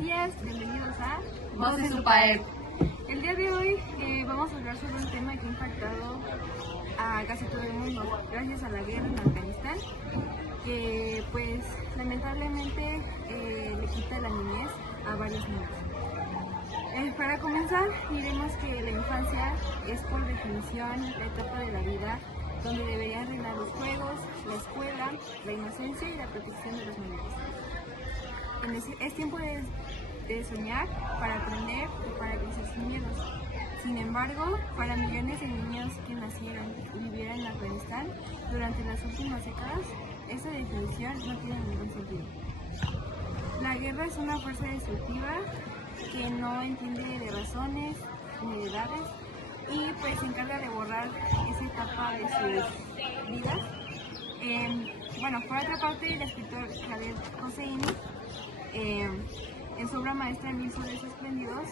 días, bienvenidos a Voces UPAEP. El día de hoy vamos a hablar sobre un tema que ha impactado a casi todo el mundo gracias a la guerra en Afganistán, que pues lamentablemente le quita la niñez a varios niños. Para comenzar, diremos que la infancia es por definición la etapa de la vida donde deberían reinar los juegos, la escuela, la inocencia y la protección de los menores. Es tiempo de soñar, para aprender y para crecer sin miedos. Sin embargo, para millones de niños que nacieron y vivieron en Afganistán durante las últimas décadas, esta definición no tiene ningún sentido. La guerra es una fuerza destructiva que no entiende de razones ni de edades y pues se encarga de borrar esa etapa de sus vidas. Por otra parte, el escritor Khaled Hosseini, en su obra maestra Mil soles espléndidos,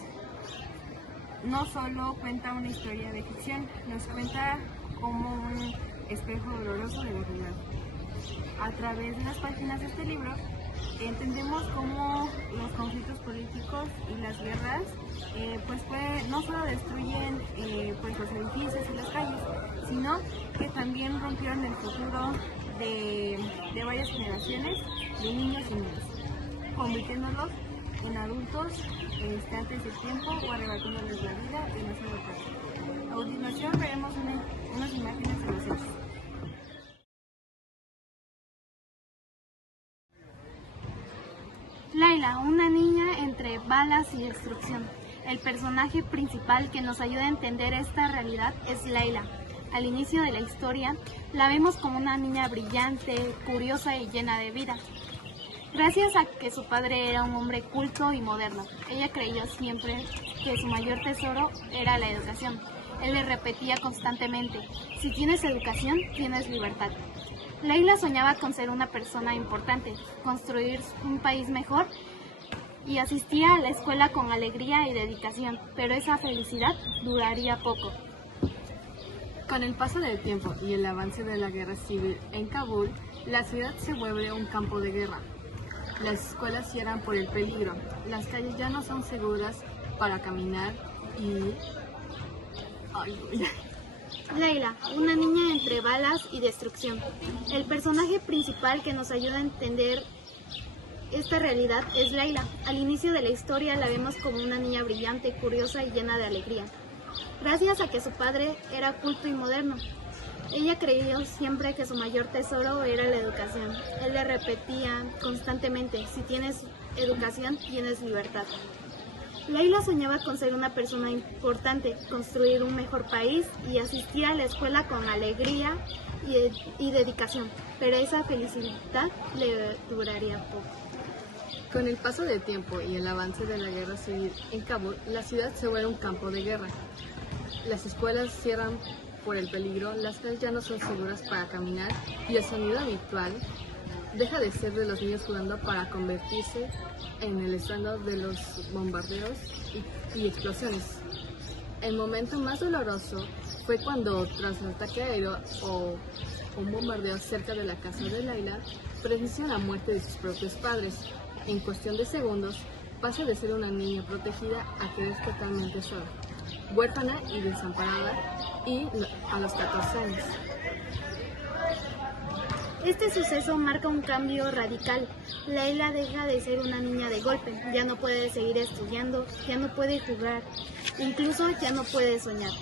no solo cuenta una historia de ficción, nos cuenta como un espejo doloroso de la realidad. A través de las páginas de este libro entendemos cómo los conflictos políticos y las guerras no solo destruyen los edificios y las calles, sino que también rompieron el futuro de varias generaciones de niños y niñas, convirtiéndolos en adultos antes del tiempo o arrebatándoles la vida demasiado tarde. A continuación veremos unas imágenes de los hechos. Layla, una niña entre balas y destrucción. El personaje principal que nos ayuda a entender esta realidad es Layla. Al inicio de la historia, la vemos como una niña brillante, curiosa y llena de vida. Gracias a que su padre era un hombre culto y moderno, ella creyó siempre que su mayor tesoro era la educación. Él le repetía constantemente: si tienes educación, tienes libertad. Layla soñaba con ser una persona importante, construir un país mejor y asistía a la escuela con alegría y dedicación, pero esa felicidad duraría poco. Con el paso del tiempo y el avance de la guerra civil en Kabul, la ciudad se vuelve un campo de guerra. Las escuelas cierran por el peligro, las calles ya no son seguras para caminar y... Layla, una niña entre balas y destrucción. El personaje principal que nos ayuda a entender esta realidad es Layla. Al inicio de la historia la vemos como una niña brillante, curiosa y llena de alegría. Gracias a que su padre era culto y moderno, ella creyó siempre que su mayor tesoro era la educación. Él le repetía constantemente: si tienes educación, tienes libertad. Layla soñaba con ser una persona importante, construir un mejor país y asistir a la escuela con alegría y dedicación, pero esa felicidad le duraría poco. Con el paso del tiempo y el avance de la guerra civil en Kabul, la ciudad se vuelve un campo de guerra. Las escuelas cierran por el peligro, las calles ya no son seguras para caminar y el sonido habitual deja de ser de los niños jugando para convertirse en el estruendo de los bombardeos y explosiones. El momento más doloroso fue cuando, tras el ataque aéreo o un bombardeo cerca de la casa de Layla, presencia la muerte de sus propios padres. En cuestión de segundos, pasa de ser una niña protegida a quedar totalmente sola, huérfana y desamparada, y a los 14 años. Este suceso marca un cambio radical. Layla deja de ser una niña de golpe, ya no puede seguir estudiando, ya no puede jugar, incluso ya no puede soñar.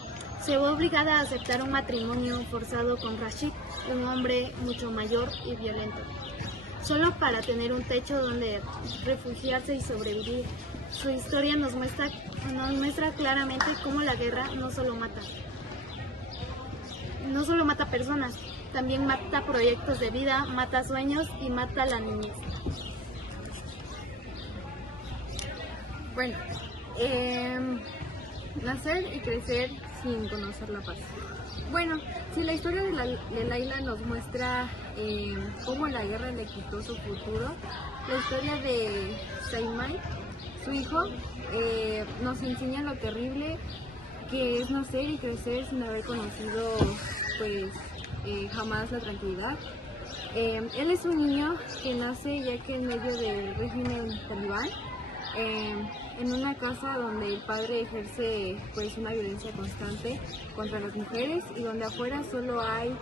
Se ve obligada a aceptar un matrimonio forzado con Rashid, un hombre mucho mayor y violento, solo para tener un techo donde refugiarse y sobrevivir. Su historia nos muestra claramente cómo la guerra no solo mata personas, también mata proyectos de vida, mata sueños y mata la niñez. Bueno, nacer y crecer sin conocer la paz. Bueno, si la historia de Layla nos muestra cómo la guerra le quitó su futuro, la historia de Saimai, su hijo, nos enseña lo terrible que es nacer y crecer sin haber conocido jamás la tranquilidad. Él es un niño que nace ya que en medio del régimen talibán en una casa donde el padre ejerce pues una violencia constante contra las mujeres y donde afuera solo hay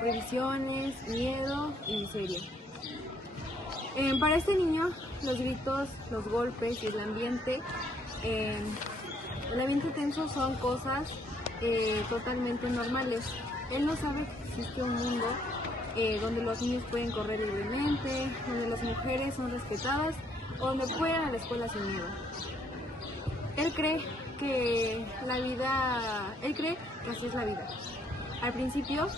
prohibiciones, miedo y miseria. Para este niño los gritos, los golpes y el ambiente tenso son cosas totalmente normales. Él no sabe que existe un mundo donde los niños pueden correr libremente, donde las mujeres son respetadas o donde pueden ir a la escuela sin miedo. Él cree que así es la vida. Al principio,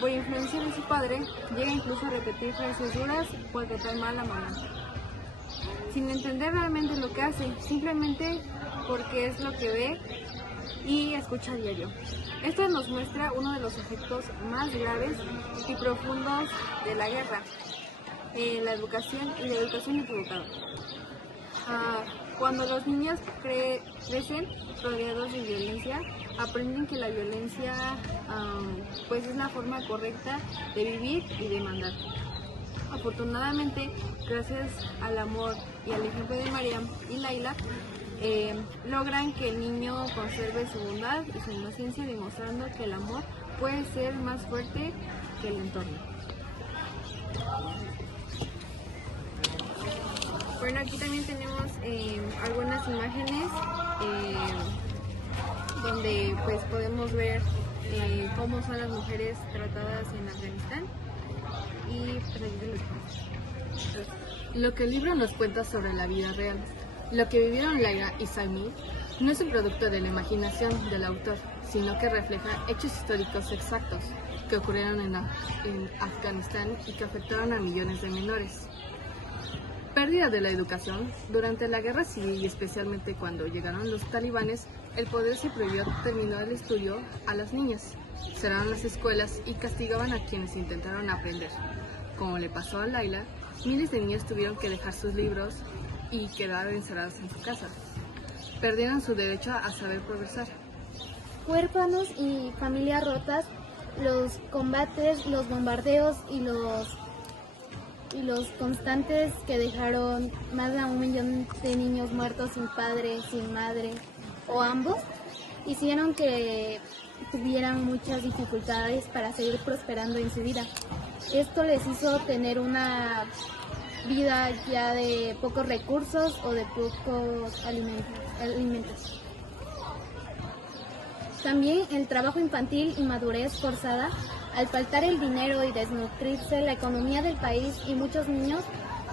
por influencia de su padre, llega incluso a repetir frases duras por tratar mal a mamá, sin entender realmente lo que hace, simplemente porque es lo que ve y escucha a diario. Esto nos muestra uno de los efectos más graves y profundos de la guerra, la educación y la educación equivocada. Cuando los niños crecen rodeados de violencia, aprenden que la violencia pues es la forma correcta de vivir y de mandar. Afortunadamente, gracias al amor y al ejemplo de Mariam y Laila, logran que el niño conserve su bondad y su inocencia, demostrando que el amor puede ser más fuerte que el entorno. Bueno, aquí también tenemos algunas imágenes donde pues podemos ver cómo son las mujeres tratadas en Afganistán y pues aquí Lo que el libro nos cuenta sobre la vida real, lo que vivieron Laila y Salmi, no es un producto de la imaginación del autor, sino que refleja hechos históricos exactos que ocurrieron en Afganistán y que afectaron a millones de menores. Pérdida de la educación. Durante la guerra civil y especialmente cuando llegaron los talibanes, el poder se prohibió terminar el estudio a las niñas. Cerraron las escuelas y castigaban a quienes intentaron aprender. Como le pasó a Laila, miles de niños tuvieron que dejar sus libros y quedar encerrados en su casa. Perdieron su derecho a saber progresar. Huérfanos y familias rotas, los combates, los bombardeos y los constantes que dejaron más de 1 millón de niños muertos sin padre, sin madre o ambos, hicieron que tuvieran muchas dificultades para seguir prosperando en su vida. Esto les hizo tener una vida ya de pocos recursos o de pocos alimentos. También el trabajo infantil y madurez forzada. Al faltar el dinero y desnutrirse la economía del país, y muchos niños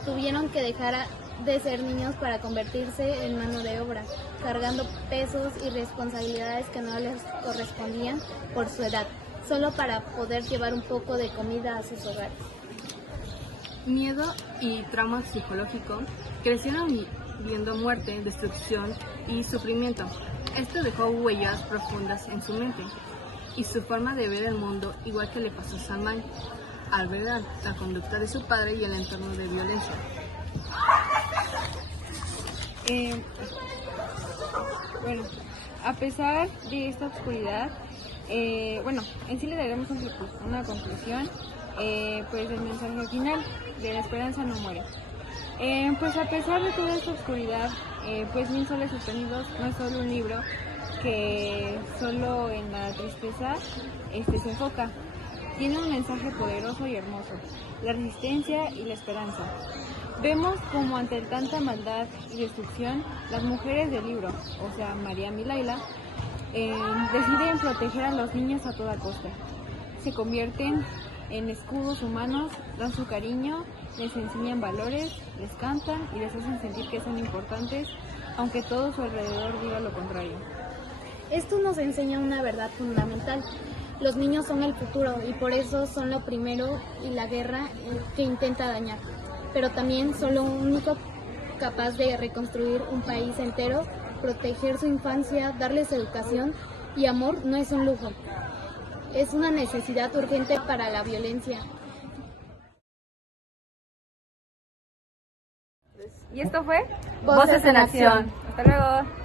tuvieron que dejar de ser niños para convertirse en mano de obra, cargando pesos y responsabilidades que no les correspondían por su edad, solo para poder llevar un poco de comida a sus hogares. Miedo y trauma psicológico. Crecieron viendo muerte, destrucción y sufrimiento. Esto dejó huellas profundas en su mente y su forma de ver el mundo, igual que le pasó a Salman al ver la conducta de su padre y el entorno de violencia. Bueno, a pesar de esta oscuridad, en sí le daremos una conclusión, pues el mensaje final de la esperanza no muere. Pues a pesar de toda esta oscuridad, pues 1000 soles suspendidos no es solo un libro que solo en la tristeza se enfoca. Tiene un mensaje poderoso y hermoso, la resistencia y la esperanza. Vemos como ante tanta maldad y destrucción, las mujeres del libro, o sea, Mariam y Laila, deciden proteger a los niños a toda costa. Se convierten en escudos humanos, dan su cariño, les enseñan valores, les cantan y les hacen sentir que son importantes, aunque todo su alrededor diga lo contrario. Esto nos enseña una verdad fundamental. Los niños son el futuro y por eso son lo primero y la guerra que intenta dañar. Pero también son lo único capaz de reconstruir un país entero, proteger su infancia, darles educación y amor no es un lujo. Es una necesidad urgente para la violencia. Y esto fue Voces en Acción. Hasta luego.